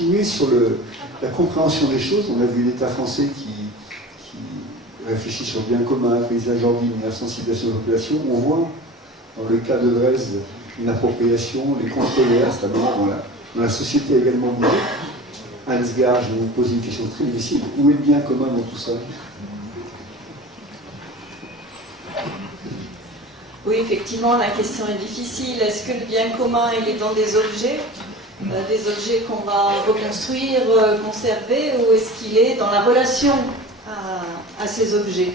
jouer sur la compréhension des choses. On a vu l'État français qui réfléchit sur le bien commun, paysage ordine, la sensibilisation de la population. On voit, dans le cas de Dresde, une appropriation, les controverses, d'abord dans la société également bougé. Ansgar, je vais vous poser une question très difficile. Où est le bien commun dans tout ça? Oui, effectivement, la question est difficile. Est-ce que le bien commun, il est dans des objets qu'on va reconstruire, conserver, ou est-ce qu'il est dans la relation à ces objets?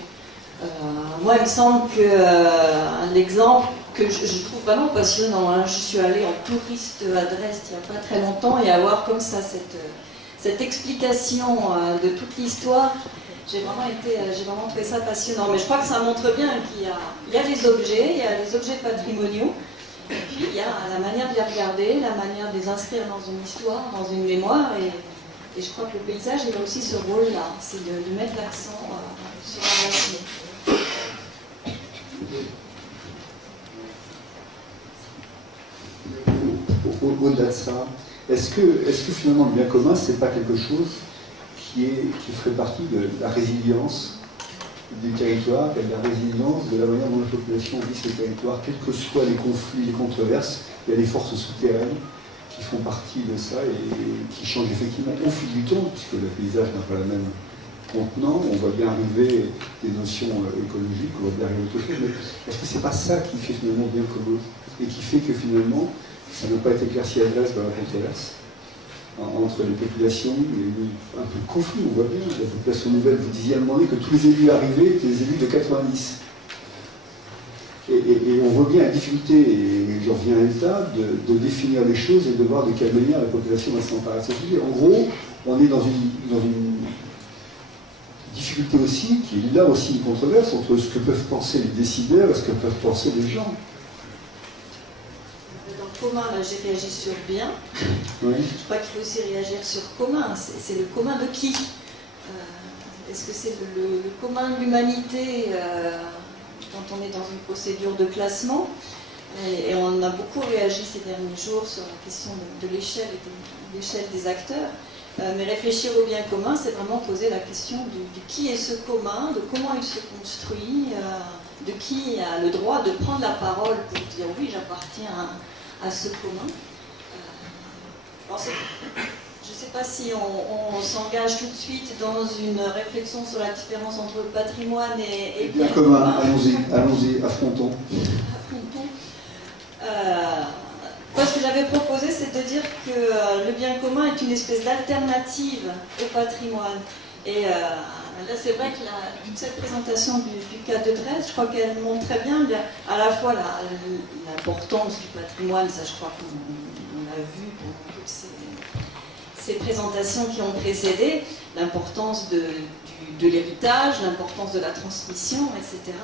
Moi, il me semble que l'exemple que je trouve vraiment passionnant, hein, je suis allée en touriste à Dresde il n'y a pas très longtemps, et à voir comme ça cette explication de toute l'histoire, j'ai vraiment trouvé ça passionnant. Mais je crois que ça montre bien qu'il y a des objets, il y a les objets patrimoniaux, et puis il y a la manière de les regarder, la manière de les inscrire dans une histoire, dans une mémoire, et je crois que le paysage, il a aussi ce rôle-là, c'est de mettre l'accent sur la racine. Au-delà de ça, est-ce que finalement le bien commun, c'est pas quelque chose qui ferait partie de la résilience du territoire et de la résilience de la manière dont la population vit ce territoire, quels que soient les conflits, les controverses, il y a des forces souterraines qui font partie de ça et qui changent effectivement au fil du temps, puisque le paysage n'a pas la même contenant. On voit bien arriver des notions écologiques, on voit bien arriver autre chose, mais est-ce que c'est pas ça qui fait finalement bien commun et qui fait que finalement ça n'a pas été éclairci à Dresde dans la controverse entre les populations? Il y a eu un peu de conflit, on voit bien. La population nouvelle, vous disiez à un moment donné que tous les élus arrivés étaient les élus de 90. Et on voit bien la difficulté, et j'en reviens à l'État, de définir les choses et de voir de quelle manière la population va s'emparer de ce sujet. En gros, on est dans une difficulté aussi, qui est là aussi une controverse entre ce que peuvent penser les décideurs et ce que peuvent penser les gens. Commun, là j'ai réagi sur bien. Oui. Je crois qu'il faut aussi réagir sur commun. C'est le commun de qui? Est-ce que c'est le commun de l'humanité quand on est dans une procédure de classement? Et on a beaucoup réagi ces derniers jours sur la question de l'échelle et de l'échelle des acteurs. Mais réfléchir au bien commun, c'est vraiment poser la question de qui est ce commun, de comment il se construit, de qui a le droit de prendre la parole pour dire oui, j'appartiens à ce commun. Je ne sais pas si on s'engage tout de suite dans une réflexion sur la différence entre patrimoine et bien commun. Allons-y, affrontons. Moi, ce que j'avais proposé, c'est de dire que le bien commun est une espèce d'alternative au patrimoine. Et là, c'est vrai que toute cette présentation du cas de Dresde, je crois qu'elle montre très bien à la fois l'importance du patrimoine, ça je crois qu'on l'a vu pendant toutes ces présentations qui ont précédé, l'importance de l'héritage, l'importance de la transmission, etc.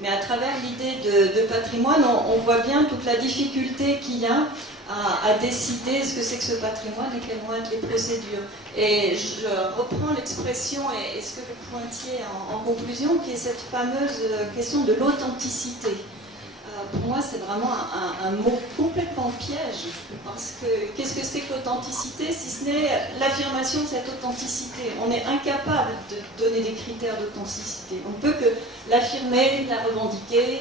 Mais à travers l'idée de patrimoine, on voit bien toute la difficulté qu'il y a à décider ce que c'est que ce patrimoine et quelles vont être les procédures. Et je reprends l'expression et ce que vous pointiez en conclusion, qui est cette fameuse question de l'authenticité. Pour moi, c'est vraiment un mot complètement piège, parce que qu'est-ce que c'est qu'authenticité, si ce n'est l'affirmation de cette authenticité? On est incapable de donner des critères d'authenticité. On ne peut que l'affirmer, la revendiquer,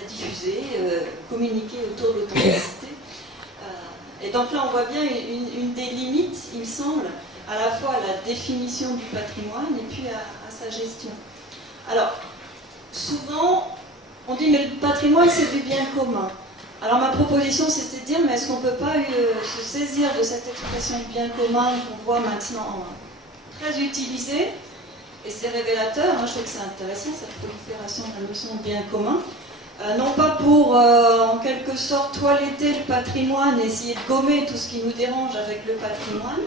la diffuser, communiquer autour de l'authenticité. Et donc là, on voit bien une des limites, il me semble, à la fois à la définition du patrimoine et puis à sa gestion. Alors, souvent, on dit, mais le patrimoine, c'est du bien commun. Alors ma proposition, c'était de dire, mais est-ce qu'on ne peut pas se saisir de cette expression de bien commun qu'on voit maintenant très utilisée? Et c'est révélateur, hein, je trouve que c'est intéressant, cette prolifération de la notion de bien commun. Non pas pour, en quelque sorte, toiletter le patrimoine, essayer de gommer tout ce qui nous dérange avec le patrimoine,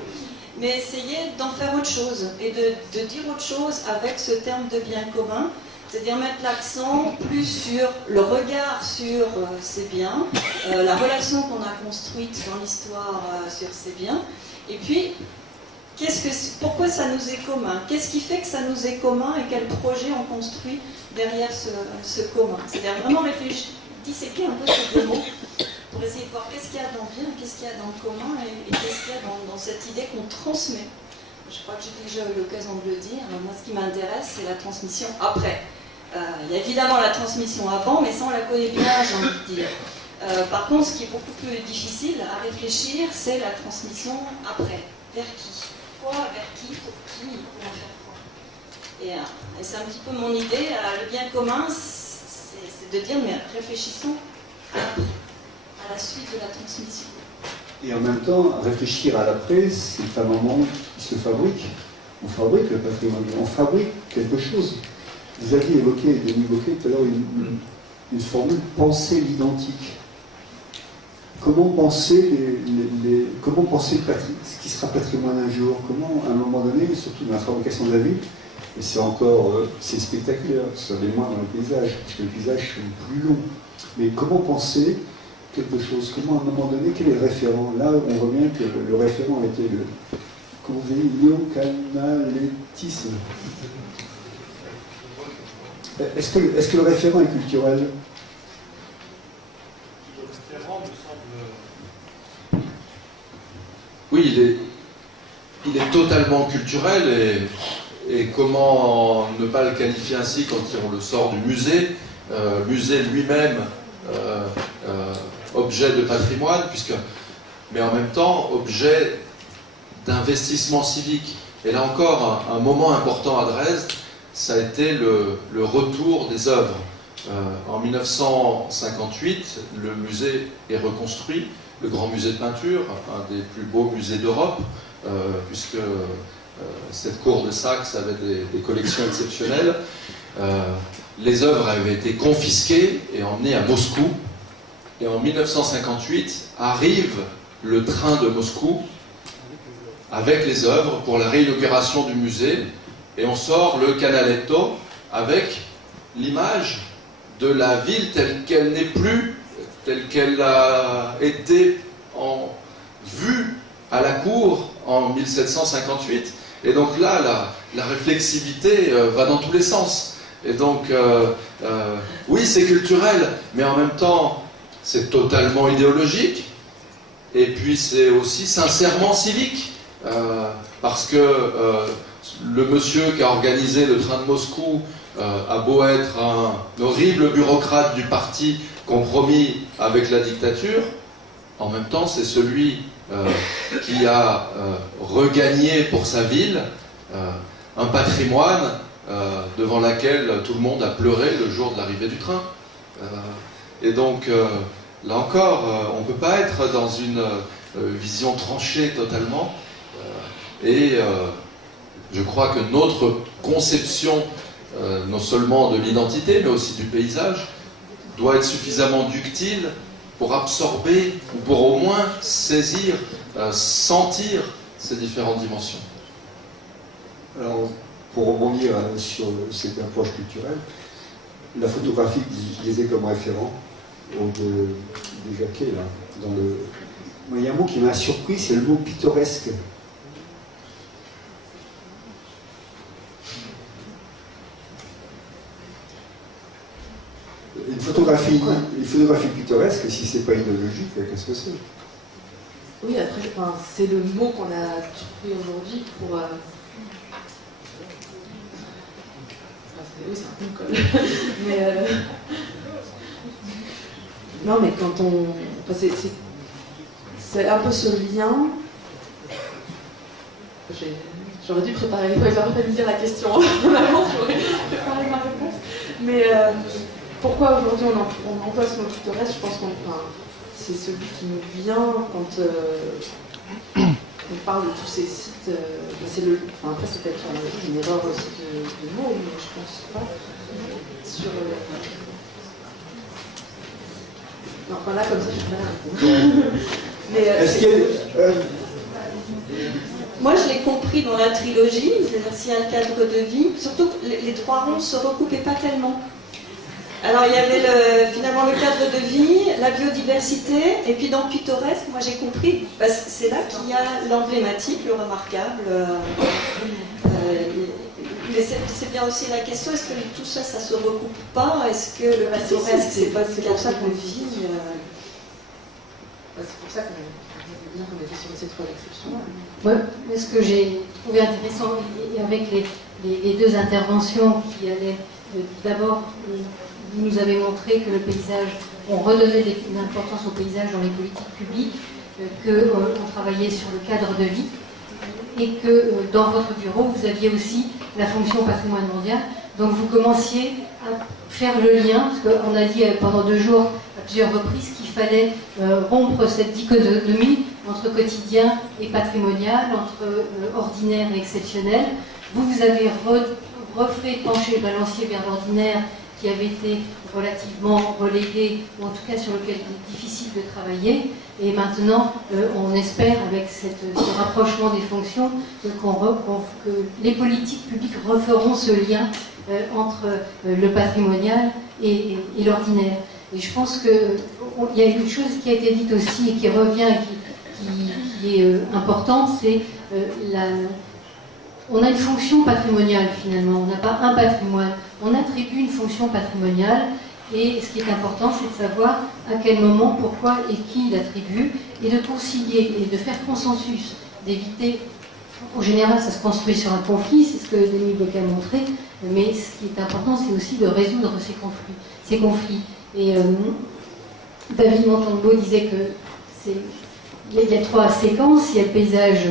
mais essayer d'en faire autre chose, et de dire autre chose avec ce terme de bien commun, c'est-à-dire mettre l'accent plus sur le regard sur ces biens, la relation qu'on a construite dans l'histoire sur ces biens, et puis pourquoi ça nous est commun? Qu'est-ce qui fait que ça nous est commun et quel projet on construit derrière ce commun? C'est-à-dire vraiment disséquer un peu ces deux mots pour essayer de voir qu'est-ce qu'il y a dans le bien, qu'est-ce qu'il y a dans le commun et qu'est-ce qu'il y a dans cette idée qu'on transmet. Je crois que j'ai déjà eu l'occasion de le dire. Moi, ce qui m'intéresse, c'est la transmission après. Il y a évidemment la transmission avant, mais ça, on la connaît bien, j'ai envie de dire. Par contre, ce qui est beaucoup plus difficile à réfléchir, c'est la transmission après. Vers qui? Quoi? Vers qui? Pour qui? Pour en faire quoi? Et c'est un petit peu mon idée. Le bien commun, c'est de dire, mais réfléchissons à la suite de la transmission. Et en même temps, réfléchir à l'après, c'est un moment qui se fabrique. On fabrique le patrimoine, on fabrique quelque chose. Vous aviez évoqué, Denis évoqué tout à l'heure une formule « penser l'identique ». Comment penser, comment penser ce qui sera patrimoine un jour? Comment, à un moment donné, surtout dans la fabrication de la ville, et c'est encore c'est spectaculaire, ça l'est moins dans le paysage, parce que les paysages sont plus longs. Mais comment penser quelque chose? Comment, à un moment donné, quel est le référent? Là, on voit bien que le référent était le, comment vous avez dit, néocanalisme. Est-ce que le référent est culturel? Le référent me semble... Oui, il est totalement culturel et comment ne pas le qualifier ainsi quand on le sort du musée? Musée lui-même, objet de patrimoine, mais en même temps objet d'investissement civique. Et là encore, un moment important à Dresde, ça a été le retour des œuvres. En 1958, le musée est reconstruit, le Grand Musée de Peinture, un des plus beaux musées d'Europe, puisque cette cour de Saxe avait des collections exceptionnelles. Les œuvres avaient été confisquées et emmenées à Moscou. Et en 1958, arrive le train de Moscou avec les œuvres pour la réinauguration du musée. Et on sort le Canaletto avec l'image de la ville telle qu'elle n'est plus, telle qu'elle a été vue à la cour en 1758. Et donc là, la réflexivité va dans tous les sens. Et donc, oui, c'est culturel, mais en même temps, c'est totalement idéologique. Et puis, c'est aussi sincèrement civique. Parce que le monsieur qui a organisé le train de Moscou a beau être un horrible bureaucrate du parti compromis avec la dictature, en même temps, c'est celui qui a regagné pour sa ville un patrimoine devant laquelle tout le monde a pleuré le jour de l'arrivée du train. Et donc, là encore, on ne peut pas être dans une vision tranchée totalement. Et je crois que notre conception, non seulement de l'identité, mais aussi du paysage, doit être suffisamment ductile pour absorber, ou pour au moins saisir, sentir ces différentes dimensions. Alors, pour rebondir sur cette approche culturelle, la photographie que vous utilisez comme référent, de Jacquet, là, moi, il y a un mot qui m'a surpris, c'est le mot pittoresque. Une photographie pittoresque, si c'est pas idéologique, qu'est-ce que c'est? Oui, après, c'est le mot qu'on a trouvé aujourd'hui pour... Oui, c'est un peu colle. Mais... Non, mais quand on... c'est un peu ce lien... J'aurais dû préparer... J'aurais pas me dire la question en avance, j'aurais préparé ma réponse. Mais... Pourquoi aujourd'hui on emploie ce mot pittoresque? Je pense que c'est celui qui nous vient quand on parle de tous ces sites. Après, c'est peut-être une erreur aussi de mots, mais je pense pas. Non, là, comme ça, je ne peux pas répondre. Moi, je l'ai compris dans la trilogie, c'est-à-dire s'il y a un cadre de vie, surtout que les trois ronds ne se recoupaient pas tellement. Alors il y avait finalement le cadre de vie, la biodiversité, et puis dans pittoresque, moi j'ai compris, parce que c'est là qu'il y a l'emblématique, le remarquable. Mais c'est bien aussi la question, est-ce que tout ça, ça se recoupe pas? Est-ce que le pittoresque, c'est pas pour ça qu'on vit c'est pour ça qu'on a bien qu'on était sur cette loi d'exception. Ouais, ce que j'ai trouvé intéressant avec les deux interventions qui allaient d'abord, vous nous avez montré que le paysage, on redonnait de l'importance au paysage dans les politiques publiques, qu'on travaillait sur le cadre de vie, et que dans votre bureau, vous aviez aussi la fonction patrimoine mondial. Donc vous commenciez à faire le lien, parce qu'on a dit pendant 2 jours à plusieurs reprises qu'il fallait rompre cette dichotomie entre quotidien et patrimonial, entre ordinaire et exceptionnel. Vous avez refait pencher le balancier vers l'ordinaire qui avait été relativement relégué, ou en tout cas sur lequel il est difficile de travailler. Et maintenant, on espère, avec ce rapprochement des fonctions, que les politiques publiques referont ce lien entre le patrimonial et l'ordinaire. Et je pense qu'il y a une chose qui a été dite aussi et qui revient et qui est importante, c'est on a une fonction patrimoniale finalement, on n'a pas un patrimoine, on attribue une fonction patrimoniale. Et ce qui est important, c'est de savoir à quel moment, pourquoi et qui l'attribue, et de concilier et de faire consensus, d'éviter. En général, ça se construit sur un conflit, c'est ce que Denis Bocquet a montré, mais ce qui est important, c'est aussi de résoudre ces conflits. Et David Montembeau disait que il y a 3 séquences, il y a le paysage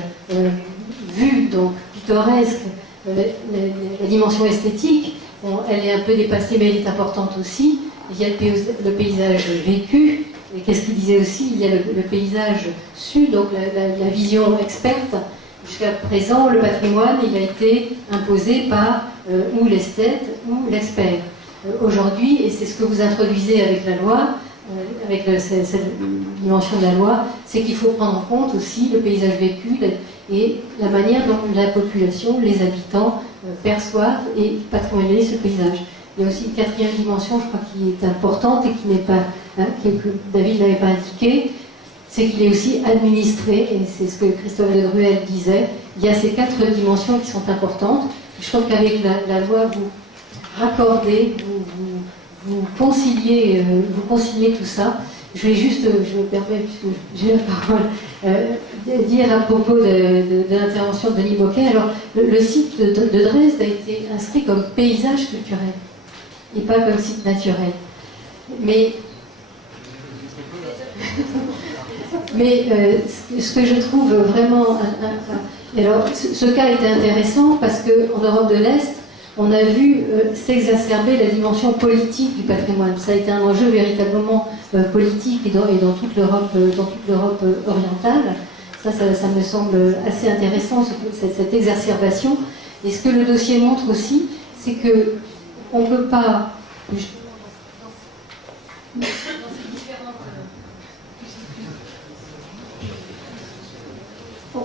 vu, donc pittoresque, la dimension esthétique. Bon, elle est un peu dépassée, mais elle est importante aussi. Il y a le paysage vécu, et qu'est-ce qu'il disait aussi? Il y a le paysage su, donc la vision experte. Jusqu'à présent, le patrimoine, il a été imposé par ou l'esthète ou l'expert. Aujourd'hui, et c'est ce que vous introduisez avec la loi, avec cette dimension de la loi, c'est qu'il faut prendre en compte aussi le paysage vécu et la manière dont la population, les habitants, perçoivent et patrimonialisent ce paysage. Il y a aussi une 4e dimension, je crois, qui est importante et qui n'est pas, que David n'avait pas indiqué, c'est qu'il est aussi administré, et c'est ce que Christophe de Druel disait. Il y a ces 4 dimensions qui sont importantes. Je trouve qu'avec la loi, vous raccordez, vous conciliez tout ça. Je vais juste, je me permets, puisque j'ai la parole, dire à propos de l'intervention de Denis Bocquet. Alors, le site de Dresde a été inscrit comme paysage culturel et pas comme site naturel. Mais ce que je trouve vraiment... alors, ce cas était intéressant parce qu'en Europe de l'Est, on a vu s'exacerber la dimension politique du patrimoine. Ça a été un enjeu véritablement politique et dans toute l'Europe orientale. Ça me semble assez intéressant, cette exacerbation. Et ce que le dossier montre aussi, c'est qu'on ne peut pas...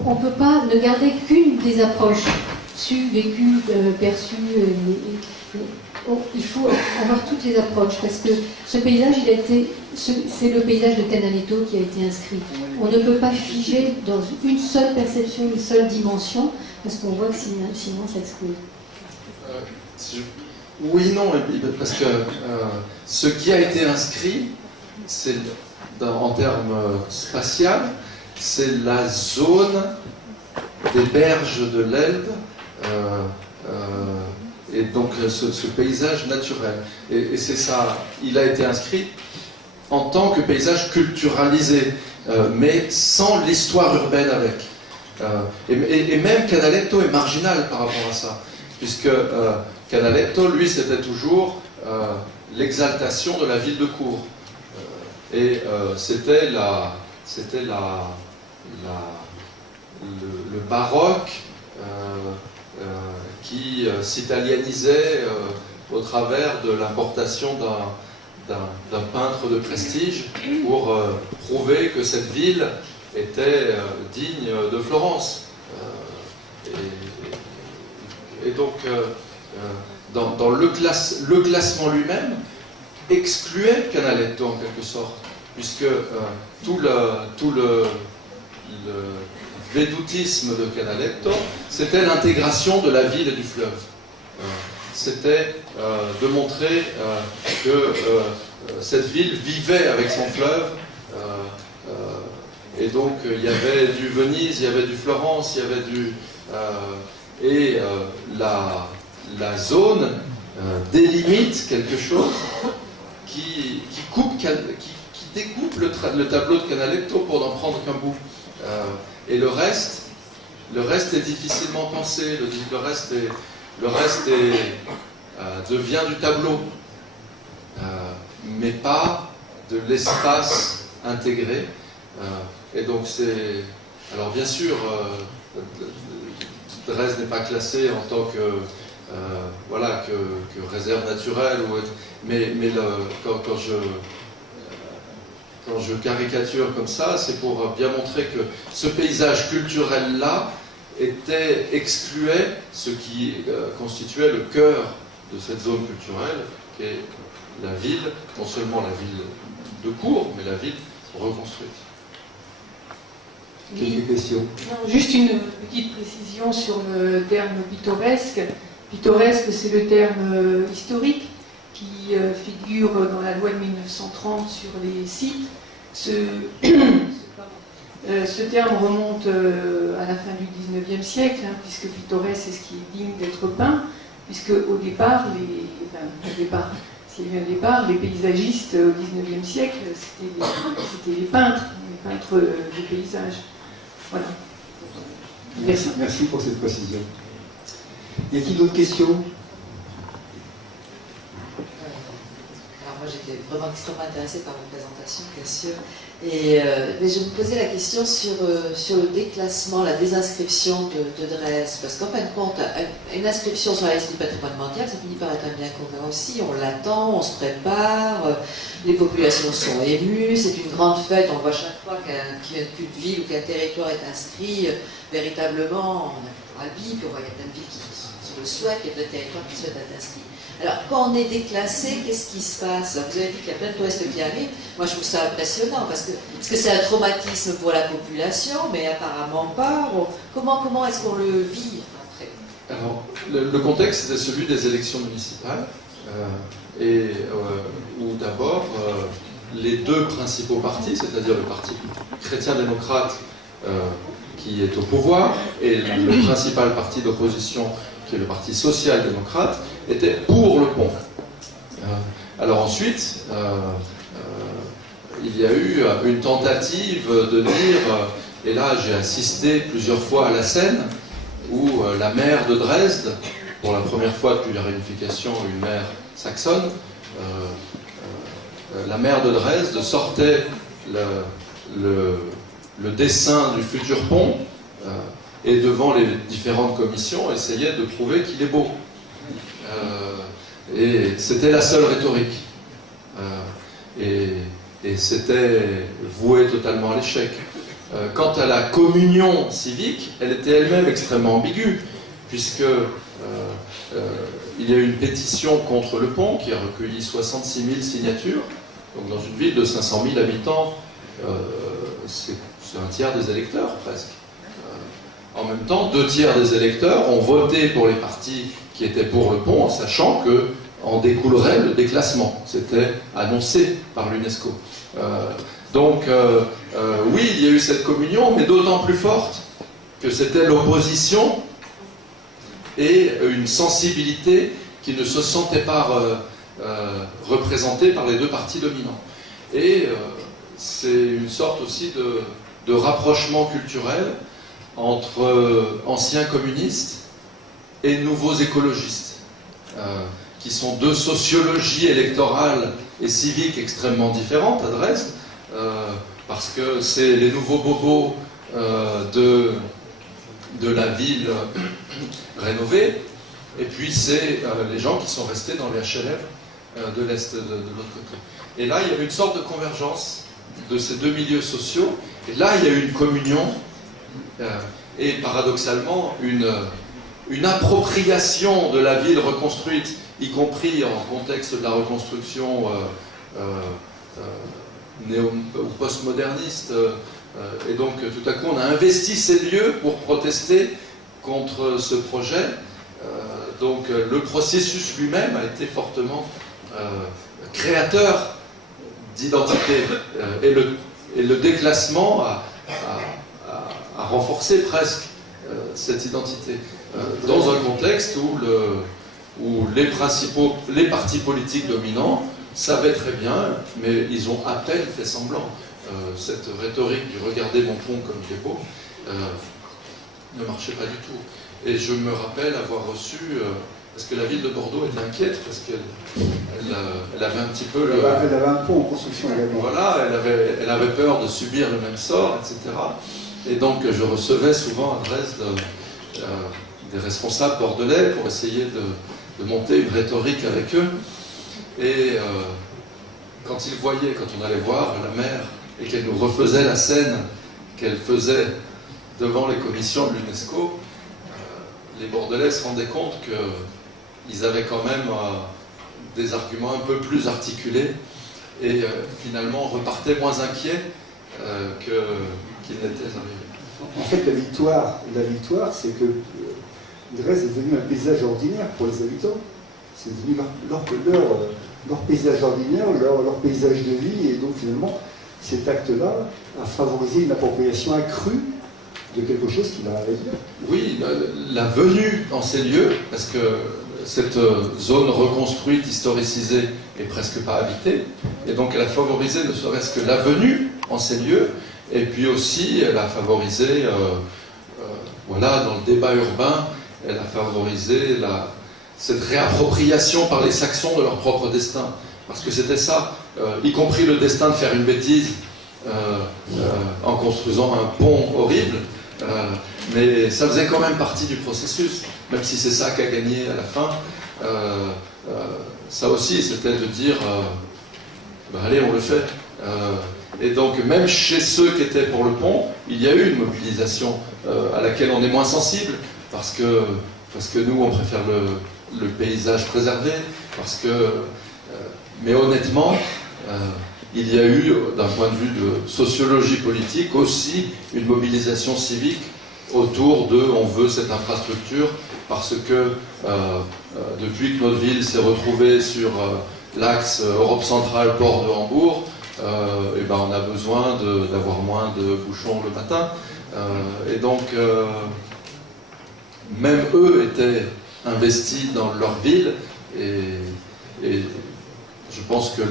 On ne peut pas ne garder qu'une des approches, su, vécu, perçu. Il faut avoir toutes les approches, parce que ce paysage, c'est le paysage de Canaletto qui a été inscrit. On ne peut pas figer dans une seule perception, une seule dimension, parce qu'on voit que sinon ça explose. Oui, non, parce que ce qui a été inscrit, c'est en termes spatial, c'est la zone des berges de l'Elbe, et donc ce paysage naturel. Et c'est ça, il a été inscrit en tant que paysage culturalisé, mais sans l'histoire urbaine avec. Et même Canaletto est marginal par rapport à ça, puisque Canaletto, lui, c'était toujours l'exaltation de la ville de Cour. Et c'était le baroque qui s'italianisait au travers de l'importation d'un peintre de prestige pour prouver que cette ville était digne de Florence. Et donc, dans le classement lui-même, excluait Canaletto en quelque sorte, puisque tout le védoutisme de Canaletto, c'était l'intégration de la ville et du fleuve. C'était de montrer que cette ville vivait avec son fleuve Et donc il y avait du Venise, il y avait du Florence, il y avait du... la zone délimite quelque chose qui découpe le tableau de Canaletto pour n'en prendre qu'un bout. Et le reste est difficilement pensé, le reste devient du tableau, mais pas de l'espace intégré. Et donc c'est... Alors bien sûr, Dresde n'est pas classée en tant que, que réserve naturelle, mais quand je caricature comme ça, c'est pour bien montrer que ce paysage culturel-là excluait ce qui constituait le cœur de cette zone culturelle, qui est la ville, non seulement la ville de Cours, mais la ville reconstruite. Quelques questions? Non, juste une petite précision sur le terme pittoresque. Pittoresque, c'est le terme historique qui figure dans la loi de 1930 sur les sites. Ce terme remonte à la fin du XIXe siècle, puisque pittoresque, c'est ce qui est digne d'être peint, puisque au départ, s'il y a eu un départ, les paysagistes au XIXe siècle, c'était les peintres du paysage. Voilà. Merci pour cette précision. Y a-t-il d'autres questions? Alors moi j'étais vraiment extrêmement intéressée par votre présentation, bien sûr. Mais je me posais la question sur le déclassement, la désinscription de Dresde. Parce qu'en fin de compte, une inscription sur la liste du patrimoine mondial, ça finit par être un bien commun aussi. On l'attend, on se prépare, les populations sont émues, c'est une grande fête. On voit chaque fois qu'une ville ou qu'un territoire est inscrit, véritablement, on a un bip, on voit qu'il y a plein de villes qui le souhaitent, il y a plein de territoires qui souhaitent être inscrits. Alors, quand on est déclassé, qu'est-ce qui se passe? Vous avez dit qu'il y a plein de touristes qui arrivent. Moi, je trouve ça impressionnant parce que c'est un traumatisme pour la population, mais apparemment pas. Bon, comment est-ce qu'on le vit après? Alors, le contexte était celui des élections municipales, où d'abord les deux principaux partis, c'est-à-dire le parti chrétien-démocrate qui est au pouvoir et le principal parti d'opposition qui est le parti social-démocrate, était pour le pont. Alors ensuite, il y a eu une tentative de dire, et là j'ai assisté plusieurs fois à la scène, où la maire de Dresde, pour la première fois depuis la réunification, une maire saxonne, la maire de Dresde sortait le dessin du futur pont, et devant les différentes commissions, essayait de prouver qu'il est beau. Et c'était la seule rhétorique. Et c'était voué totalement à l'échec. Quant à la communion civique, elle était elle-même extrêmement ambiguë, puisque il y a eu une pétition contre le pont qui a recueilli 66 000 signatures. Donc dans une ville de 500 000 habitants, c'est un tiers des électeurs presque. En même temps, 2 tiers des électeurs ont voté pour les partis qui étaient pour le pont, en sachant qu'en découlerait le déclassement. C'était annoncé par l'UNESCO. Oui, il y a eu cette communion, mais d'autant plus forte que c'était l'opposition et une sensibilité qui ne se sentait pas représentée par les deux partis dominants. Et c'est une sorte aussi de rapprochement culturel entre anciens communistes et nouveaux écologistes, qui sont deux sociologies électorales et civiques extrêmement différentes à Dresde, parce que c'est les nouveaux bobos de la ville rénovée, et puis c'est les gens qui sont restés dans les HLM de l'Est, de l'autre côté. Et là, il y avait une sorte de convergence de ces deux milieux sociaux, et là, il y a eu une communion, et paradoxalement, une appropriation de la ville reconstruite, y compris en contexte de la reconstruction ou postmoderniste. Et donc, tout à coup, on a investi ces lieux pour protester contre ce projet. Donc, le processus lui-même a été fortement créateur d'identité. Et le déclassement à renforcer presque cette identité. Dans un contexte où les partis politiques dominants savaient très bien, mais ils ont à peine fait semblant. Cette rhétorique du « regardez mon pont comme il est beau » ne marchait pas du tout. Et je me rappelle avoir reçu, parce que la ville de Bordeaux était inquiète, parce qu'elle avait un petit peu... Elle avait un pont en construction également. Voilà, elle avait peur de subir le même sort, etc. Et donc je recevais souvent à Dresde des responsables bordelais pour essayer de monter une rhétorique avec eux. Et quand ils voyaient, quand on allait voir la maire et qu'elle nous refaisait la scène qu'elle faisait devant les commissions de l'UNESCO, les Bordelais se rendaient compte qu'ils avaient quand même des arguments un peu plus articulés et finalement repartaient moins inquiets qu'ils n'étaient arrivés. En fait, la victoire, c'est que Dresde est devenu un paysage ordinaire pour les habitants. C'est devenu leur paysage ordinaire, leur paysage de vie, et donc finalement, cet acte-là a favorisé une appropriation accrue de quelque chose qui va arriver. Oui, la venue dans ces lieux, parce que cette zone reconstruite, historicisée, est presque pas habitée, et donc elle a favorisé ne serait-ce que la venue en ces lieux, et puis aussi elle a favorisé, voilà, dans le débat urbain, elle a favorisé cette réappropriation par les Saxons de leur propre destin. Parce que c'était ça, y compris le destin de faire une bêtise en construisant un pont horrible, mais ça faisait quand même partie du processus, même si c'est ça qu'a gagné à la fin. Ça aussi, c'était de dire, allez, on le fait. Et donc, même chez ceux qui étaient pour le pont, il y a eu une mobilisation à laquelle on est moins sensible, parce que nous, on préfère le paysage préservé, mais honnêtement, il y a eu, d'un point de vue de sociologie politique, aussi une mobilisation civique autour de « on veut cette infrastructure » parce que depuis que notre ville s'est retrouvée sur l'axe Europe centrale, port de Hambourg, on a besoin d'avoir moins de bouchons le matin. Et donc, même eux étaient investis dans leur ville, et je pense que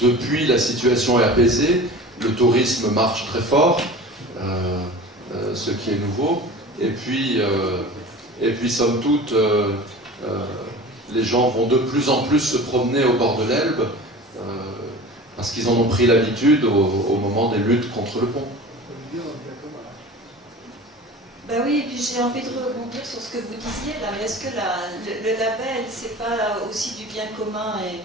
depuis la situation est apaisée, le tourisme marche très fort, ce qui est nouveau, et puis somme toute, les gens vont de plus en plus se promener au bord de l'Elbe, parce qu'ils en ont pris l'habitude au moment des luttes contre le pont. Ben oui, et puis j'ai envie de rebondir sur ce que vous disiez là, mais est-ce que le label, c'est pas aussi du bien commun? Et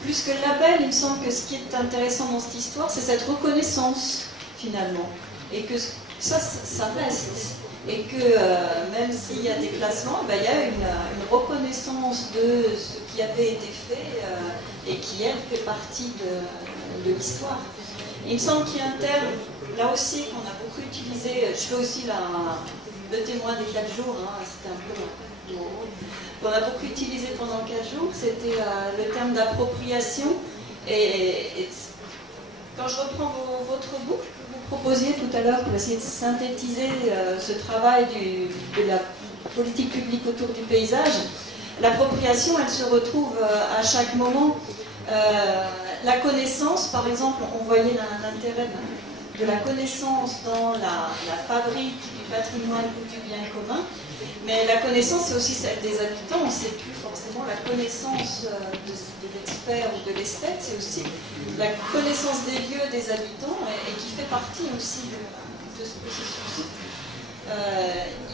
plus que le label, il me semble que ce qui est intéressant dans cette histoire, c'est cette reconnaissance, finalement. Et que ça reste. Et que même s'il y a des classements, il y a une reconnaissance de ce qui avait été fait et qui, elle, fait partie de l'histoire. Il me semble qu'il y a un terme, là aussi, qu'on a beaucoup utilisé. Je fais aussi le témoin des 4 jours, c'était un peu qu'on a beaucoup utilisé pendant 4 jours, c'était le terme d'appropriation. Et quand je reprends votre boucle que vous proposiez tout à l'heure pour essayer de synthétiser ce travail de la politique publique autour du paysage, l'appropriation, elle se retrouve à chaque moment. La connaissance, par exemple, on voyait l'intérêt de la connaissance dans la fabrique du patrimoine ou du bien commun, mais la connaissance, c'est aussi celle des habitants. C'est plus forcément la connaissance de l'expert ou de l'esthète, c'est aussi la connaissance des lieux des habitants et qui fait partie aussi de ce processus.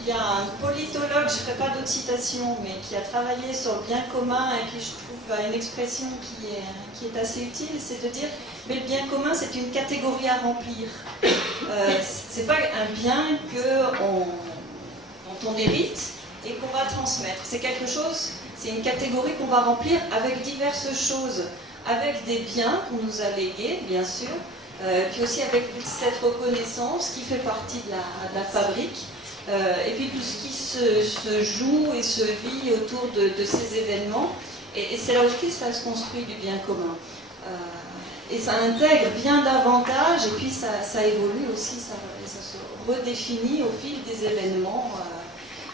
Il y a un politologue, je ne ferai pas d'autres citations, mais qui a travaillé sur le bien commun et qui, je trouve, a une expression qui est assez utile, c'est de dire mais le bien commun, c'est une catégorie à remplir. C'est pas un bien dont on hérite et qu'on va transmettre. C'est quelque chose, c'est une catégorie qu'on va remplir avec diverses choses, avec des biens qu'on nous a légués, bien sûr, puis aussi avec cette reconnaissance qui fait partie de la fabrique, et puis tout ce qui se joue et se vit autour de ces événements, et c'est là aussi que ça se construit du bien commun. Et ça intègre bien davantage, et puis ça évolue aussi, ça se redéfinit au fil des événements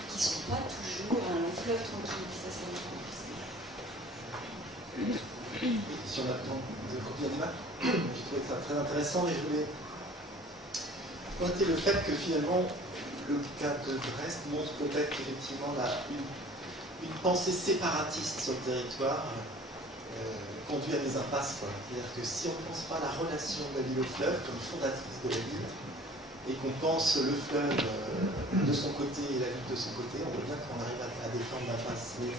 qui ne sont pas toujours un long fleuve tranquille. Ça, Si on a le temps de copier des maths, j'ai trouvé ça très intéressant et je voulais pointer le fait que finalement le cas de Dresde montre peut-être effectivement une pensée séparatiste sur le territoire conduit à des impasses. C'est-à-dire que si on ne pense pas la relation de la ville au fleuve comme fondatrice de la ville, et qu'on pense le fleuve de son côté et la ville de son côté, on voit bien qu'on arrive à des formes d'impasse. Mais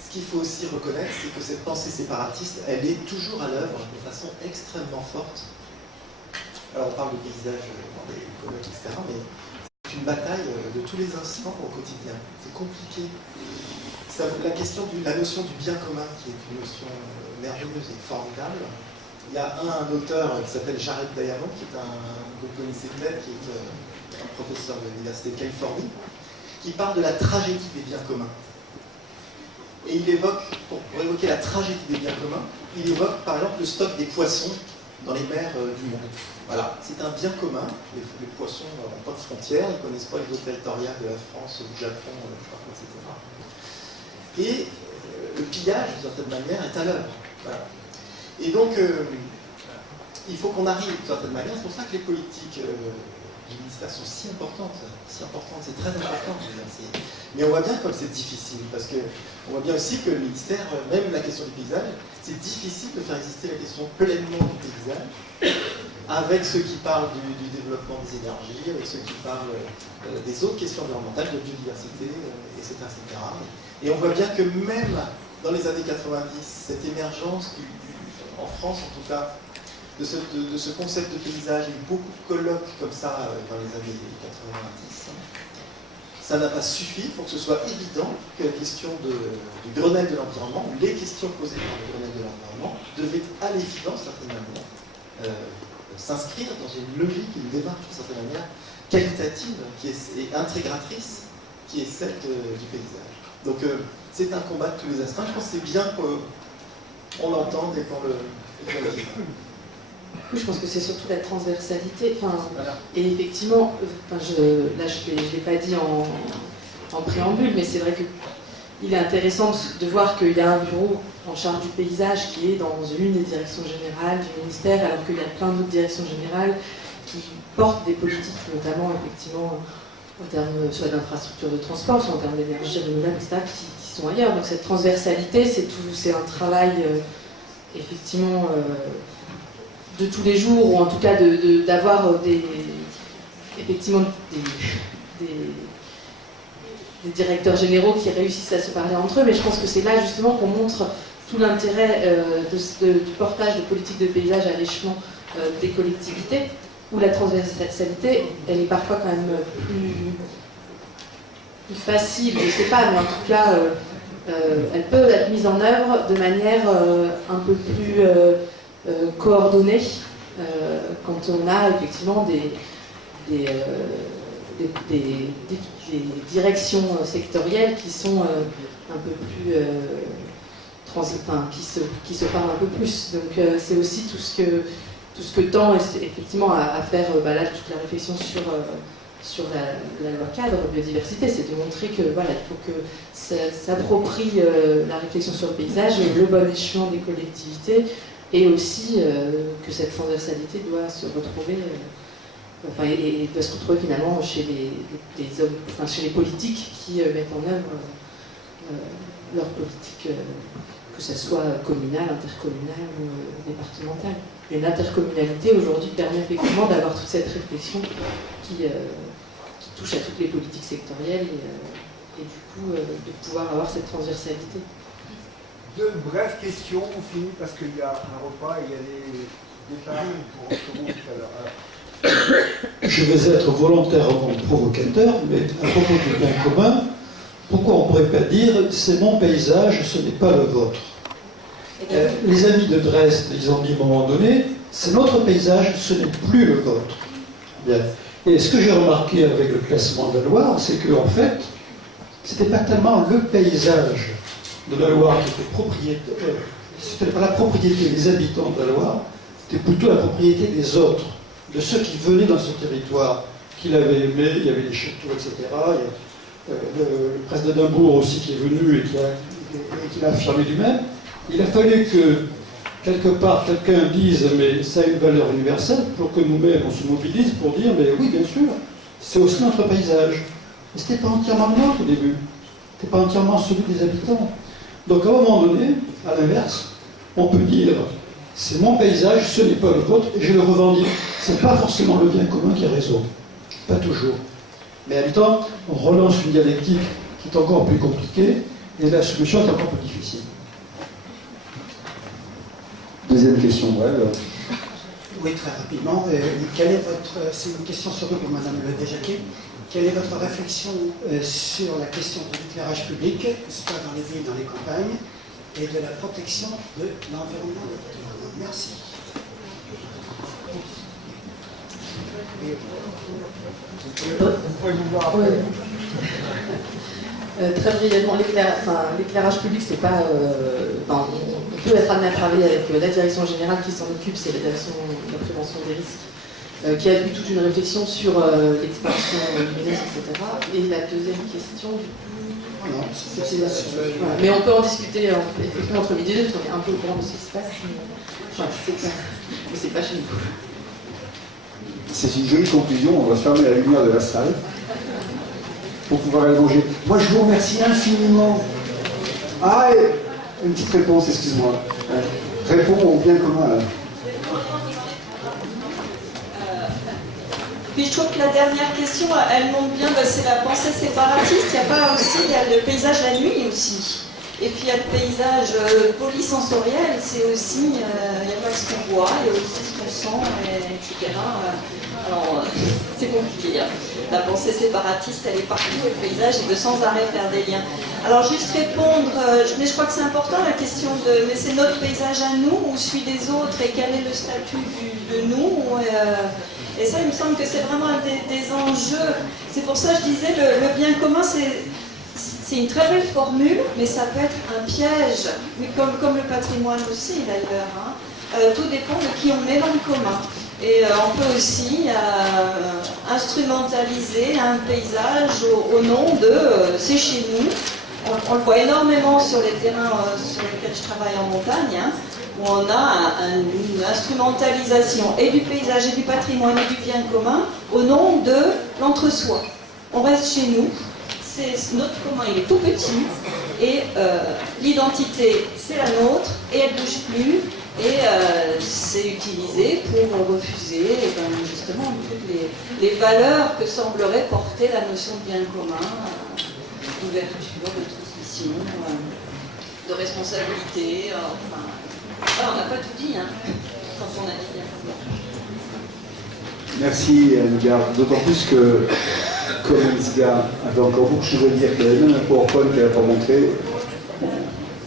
ce qu'il faut aussi reconnaître, c'est que cette pensée séparatiste, elle est toujours à l'œuvre de façon extrêmement forte. Alors on parle de paysage dans les colloques, etc., mais c'est une bataille de tous les instants au quotidien. C'est compliqué. La question la notion du bien commun, qui est une notion merveilleuse et formidable. Il y a un auteur qui s'appelle Jared Diamond, qui est vous connaissez peut-être, qui est un professeur de l'Université de Californie, qui parle de la tragédie des biens communs. Et il évoque, pour évoquer la tragédie des biens communs, il évoque par exemple le stock des poissons dans les mers du monde. Voilà, c'est un bien commun. Les poissons n'ont pas de frontières, ils ne connaissent pas les eaux territoriales de la France, du Japon, etc. Et le pillage, d'une certaine manière, est à l'œuvre. Voilà. Et donc, il faut qu'on arrive, d'une certaine manière, c'est pour ça que les politiques du ministère sont si importantes, c'est très important. Mais on voit bien comme c'est difficile, parce qu'on voit bien aussi que le ministère, même la question du paysage, c'est difficile de faire exister la question pleinement du paysage, avec ceux qui parlent du développement des énergies, avec ceux qui parlent des autres questions environnementales, de biodiversité, etc., etc. Et on voit bien que même dans les années 90, cette émergence en France en tout cas, de ce concept de paysage, il y a eu beaucoup de colloques comme ça dans les années 90. Ça n'a pas suffi pour que ce soit évident que la question du Grenelle de l'environnement, ou les questions posées par le Grenelle de l'environnement, devaient à l'évidence, certainement, s'inscrire dans une logique, une démarche, d'une certaine manière, qualitative et intégratrice, qui est celle du paysage. Donc c'est un combat de tous les instants. Je pense que c'est bien qu'on l'entende et qu'on le dise. Oui, je pense que c'est surtout la transversalité. Et effectivement, je ne l'ai pas dit en préambule, mais c'est vrai qu'il est intéressant de voir qu'il y a un bureau en charge du paysage qui est dans une des directions générales du ministère, alors qu'il y a plein d'autres directions générales qui portent des politiques, notamment effectivement en termes soit d'infrastructures de transport, soit en termes d'énergie renouvelable, etc., qui sont ailleurs. Donc cette transversalité, c'est un travail effectivement de tous les jours, ou en tout cas d'avoir effectivement des directeurs généraux qui réussissent à se parler entre eux, mais je pense que c'est là justement qu'on montre tout l'intérêt du portage de politiques de paysage à l'échelon des collectivités, où la transversalité, elle est parfois quand même plus facile, je ne sais pas, mais en tout cas, elle peut être mise en œuvre de manière un peu plus coordonnée quand on a effectivement des directions sectorielles qui sont un peu plus qui se parlent un peu plus. Donc c'est aussi tout ce que tend effectivement à faire là toute la réflexion sur la loi cadre biodiversité, c'est de montrer que voilà, il faut que s'approprie la réflexion sur le paysage et le bon échelon des collectivités, et aussi que cette transversalité doit se retrouver et doit se retrouver finalement chez les hommes, chez les politiques qui mettent en œuvre leur politique, que ce soit communale, intercommunale ou départementale. Et l'intercommunalité aujourd'hui permet effectivement d'avoir toute cette réflexion qui touche à toutes les politiques sectorielles et du coup de pouvoir avoir cette transversalité. Deux brèves questions, on finit parce qu'il y a un repas et il y a des départs pour rentrer tout à l'heure. Je vais être volontairement provocateur, mais à propos du bien commun, pourquoi on ne pourrait pas dire c'est mon paysage, ce n'est pas le vôtre? Les amis de Dresde, ils ont dit à un moment donné, c'est notre paysage, ce n'est plus le vôtre. Bien. Et ce que j'ai remarqué avec le classement de la Loire, c'est qu'en fait, ce n'était pas tellement le paysage de la Loire qui était propriétaire c'était pas la propriété des habitants de la Loire, c'était plutôt la propriété des autres, de ceux qui venaient dans ce territoire, qu'il avait aimé, il y avait des châteaux, etc. Il y a, le prince d'Édimbourg aussi qui est venu et qui l'a affirmé lui-même. Il a fallu que, quelque part, quelqu'un dise « mais ça a une valeur universelle » pour que nous-mêmes on se mobilise pour dire « mais oui, bien sûr, c'est aussi notre paysage ». Mais ce n'était pas entièrement le nôtre au début, ce n'était pas entièrement celui des habitants. Donc à un moment donné, à l'inverse, on peut dire « c'est mon paysage, ce n'est pas le vôtre, et je le revendique ». Ce n'est pas forcément le bien commun qui a raison, pas toujours. Mais en même temps, on relance une dialectique qui est encore plus compliquée, et la solution est encore plus difficile. Deuxième question, brève. Oui, très rapidement. Quelle est votre, c'est une question surtout pour Madame Le Déjacquet. Quelle est votre réflexion sur la question de l'éclairage public, que ce soit dans les villes, dans les campagnes, et de la protection de l'environnement de votre terrain? Merci. Très brièvement, l'éclairage public, c'est pas. On peut être amené à travailler avec la direction générale qui s'en occupe, c'est la direction de la prévention des risques, qui a eu toute une réflexion sur l'extinction lumineuse, etc. Et la deuxième question, du coup. Voilà. Mais on peut en discuter effectivement entre midi et deux, parce qu'on est un peu au courant de ce qui se passe. Mais c'est pas chez nous. C'est une jolie conclusion, on va fermer la lumière de la salle pour pouvoir aller manger. Moi, je vous remercie infiniment. Ah, et une petite réponse, excuse-moi. Réponds au bien commun. Puis je trouve que la dernière question, elle montre bien, c'est la pensée séparatiste. Il y a pas aussi, il y a le paysage la nuit aussi. Et puis il y a le paysage polysensoriel, c'est aussi, il n'y a pas que ce qu'on voit, il y a aussi ce qu'on sent, etc. Alors, c'est compliqué. Hein. La pensée séparatiste, elle est partout, et le paysage, il veut sans arrêt faire des liens. Alors, juste répondre, mais je crois que c'est important la question de, mais c'est notre paysage à nous, ou celui des autres, et quel est le statut de nous et ça, il me semble que c'est vraiment un des enjeux. C'est pour ça que je disais, le bien commun, c'est une très belle formule, mais ça peut être un piège, mais comme le patrimoine aussi d'ailleurs. Hein. Tout dépend de qui on met dans le commun. Et on peut aussi instrumentaliser un paysage au nom de c'est chez nous. On le voit énormément sur les terrains sur lesquels je travaille en montagne, hein, où on a une instrumentalisation et du paysage et du patrimoine et du bien commun au nom de l'entre-soi. On reste chez nous. Notre commun, il est tout petit, et l'identité, c'est la nôtre, et elle ne bouge plus, et c'est utilisé pour refuser justement toutes les valeurs que semblerait porter la notion de bien commun, d'ouverture, de transmission, de responsabilité. On n'a pas tout dit, hein, quand on a dit bien commun. Merci Anne-Garde, d'autant plus que, comme Anne-Garde avait encore beaucoup de choses à dire, qu'il y avait même un PowerPoint qu'elle n'a pas montré,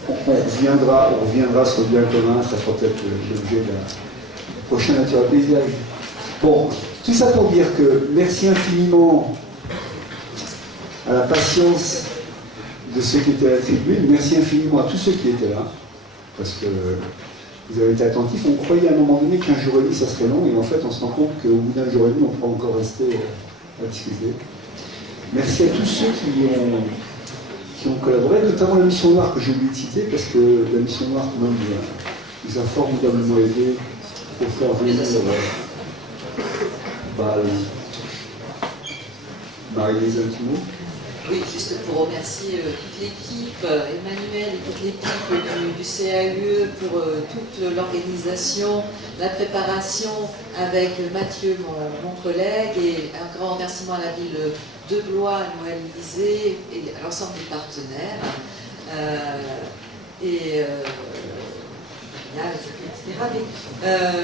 on reviendra sur le bien commun, ça sera peut-être l'objet de la prochaine Nature et Paysage. Bon, tout ça pour dire que merci infiniment à la patience de ceux qui étaient à la tribune, merci infiniment à tous ceux qui étaient là, parce que vous avez été attentifs. On croyait à un moment donné qu'un jour et demi, ça serait long, et en fait, on se rend compte qu'au bout d'un jour et demi, on pourra encore rester à discuter. Merci à tous ceux qui ont collaboré, notamment la Mission Noire que j'ai oublié de citer, parce que la Mission Noire, quand même, nous a formidablement aidé pour faire venir Marie-Lise, un petit mot. Oui, juste pour remercier toute l'équipe, Emmanuel et toute l'équipe du CAUE pour toute l'organisation, la préparation avec Mathieu, mon collègue, et un grand remerciement à la ville de Blois, à Noël Lisée et à l'ensemble des partenaires.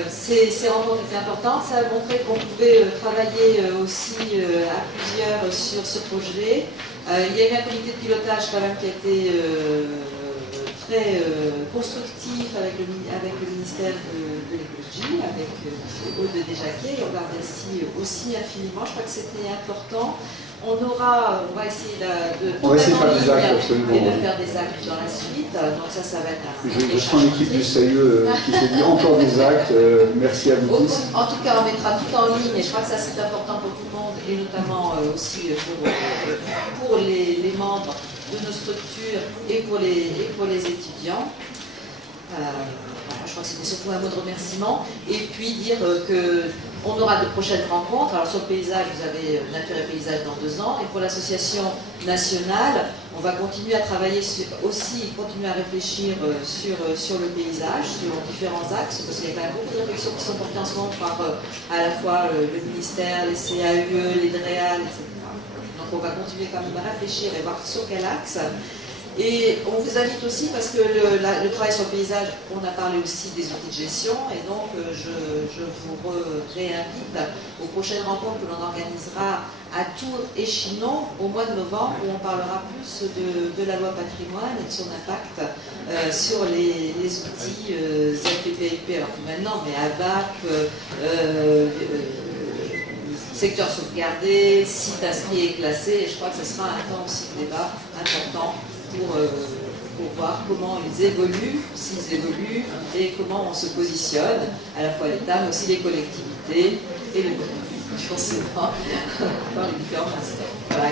Ces rencontres étaient importantes, ça a montré qu'on pouvait travailler aussi à plusieurs sur ce projet. Il y a eu un comité de pilotage quand même qui a été très constructif avec le ministère de l'écologie, avec Aude Desjacquet, et on la remercie aussi infiniment. Je crois que c'était important. On va essayer de On va essayer de faire des actes, et absolument. de faire des actes dans la suite. Donc ça va être un. Je sens l'équipe du CAE qui se dit encore des actes. Merci à vous tous. En tout cas, on mettra tout en ligne et je crois que ça c'est important pour tout le monde et notamment aussi pour les membres de nos structures et pour les étudiants. Je crois que c'était surtout un mot de remerciement. Et puis dire qu'on aura de prochaines rencontres. Alors sur le paysage, vous avez Nature et Paysage dans 2 ans. Et pour l'association nationale, on va continuer à travailler continuer à réfléchir sur le paysage, sur différents axes, parce qu'il y a quand même beaucoup de réflexions qui sont portées en ce moment par à la fois le ministère, les CAUE, les DREAL, etc. Donc on va continuer quand même à réfléchir et voir sur quel axe. Et on vous invite aussi, parce que le travail sur le paysage, on a parlé aussi des outils de gestion, et donc je vous réinvite aux prochaines rencontres que l'on organisera à Tours et Chinon au mois de novembre, où on parlera plus de la loi patrimoine et de son impact sur les outils ZPPIP, alors que maintenant, mais ABAC, secteur sauvegardé, site inscrit et classé, et je crois que ce sera un temps aussi de débat important pour voir comment ils évoluent, s'ils évoluent, et comment on se positionne, à la fois l'État, mais aussi les collectivités et le gouvernement, forcément, dans les différents instants. Voilà,